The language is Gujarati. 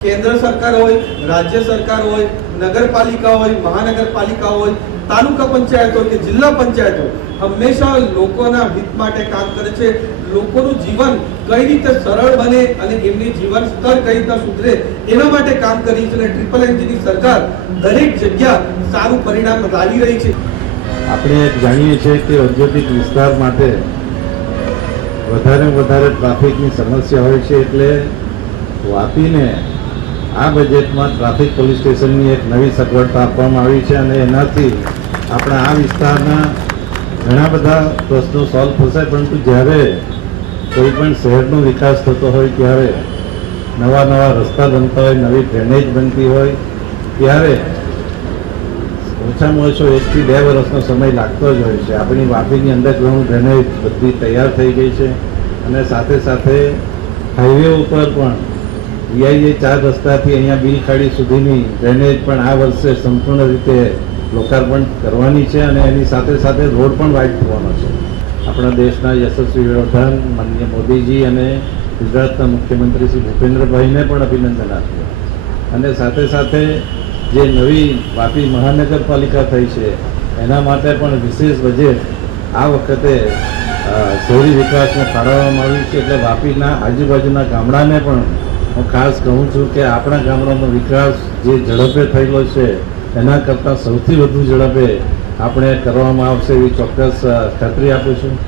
કેન્દ્ર સરકાર હોય, રાજ્ય સરકાર હોય, નગરપાલિકા હોય, મહાનગરપાલિકા હોય, તાલુકા પંચાયત હોય કે જિલ્લા પંચાયત હોય, હંમેશા લોકોના હિત માટે કામ કરે છે. લોકોનું જીવન કઈ રીતે સરળ બને અને એમની જીવન સ્તર કઈ રીતે સુધરે, એના માટે કામ કરી છે અને ટ્રિપલ એન્જિનની સરકાર દરેક જગ્યા સારું પરિણામ લાવી રહી છે. આપણે જાણીએ છીએ કે ઔદ્યોગિક વિસ્તાર માટે વધારે વધારે ટ્રાફિકની સમસ્યા હોય છે એટલે વાપીને આ બજેટમાં ટ્રાફિક પોલીસ સ્ટેશનની એક નવી સગવડતા આપવામાં આવી છે અને એનાથી આપણા આ વિસ્તારના ઘણા બધા પ્રશ્નો સોલ્વ થશે, પરંતુ જ્યારે કોઈ પણ શહેરનો વિકાસ થતો હોય, ત્યારે નવા નવા રસ્તા બનતા હોય, નવી ડ્રેનેજ બનતી હોય, ત્યારે ઓછામાં ઓછો એકથી બે વર્ષનો સમય લાગતો જ હોય છે. આપણી વાપીની અંડરગ્રાઉન્ડ ડ્રેનેજ બધી તૈયાર થઈ ગઈ છે અને સાથે સાથે હાઈવે ઉપર પણ વીઆઈએ ચાર રસ્તાથી અહીંયા બિલ ખાડી સુધીની ડ્રેનેજ પણ આ વર્ષે સંપૂર્ણ રીતે લોકાર્પણ કરવાની છે અને એની સાથે સાથે રોડ પણ વાઇડ થવાનો છે. આપણા દેશના યશસ્વી વડાપ્રધાન માનનીય મોદીજી અને ગુજરાતના મુખ્યમંત્રી શ્રી ભૂપેન્દ્રભાઈને પણ અભિનંદન આપ્યું. અને સાથે સાથે જે નવી વાપી મહાનગરપાલિકા થઈ છે, એના માટે પણ વિશેષ બજેટ આ વખતે શહેરી વિકાસમાં ફાળવવામાં આવ્યું છે. એટલે વાપીના આજુબાજુના ગામડાને પણ હું ખાસ કહું છું કે આપણા ગામડાનો વિકાસ જે ઝડપે થયેલો છે, એના કરતાં સૌથી વધુ ઝડપે આપણે કરવામાં આવશે એવી ચોક્કસ ખાતરી આપું છું.